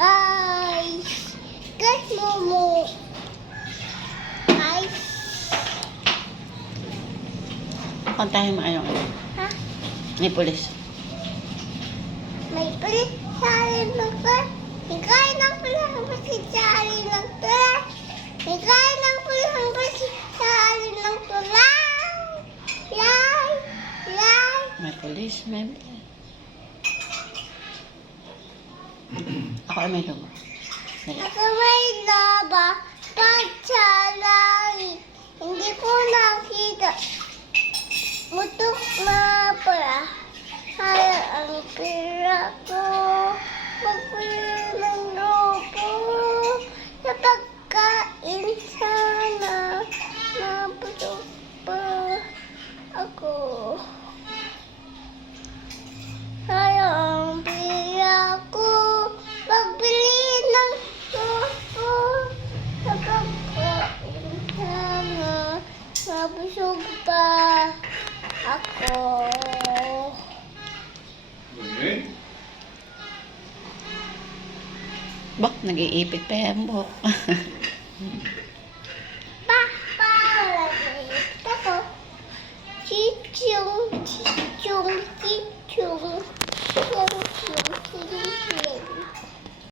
Guys, guys, Momo. Guys. Kantahin mo ano. Ha? May pulis. May pulis sa alin ng tura. Ikaw ng pulis ang pulis sa alin ng tura. Ikaw ng pulis ang pulis sa alin ng tura. Yay! Yay! May pulis. May... Ako ay may lumo. Ako may laba pag sa langit. Hindi ko nakita. Mutok na pala. Ay, ang pira ko. Magpili ng grupo. Sa pagkain sana. Nabusog pa ako. Ay, ang pira ko. Magbili ng grupo. Sa pagkain sana. Nabusog pa ako. Bak, nag-iipit pa yan buhok.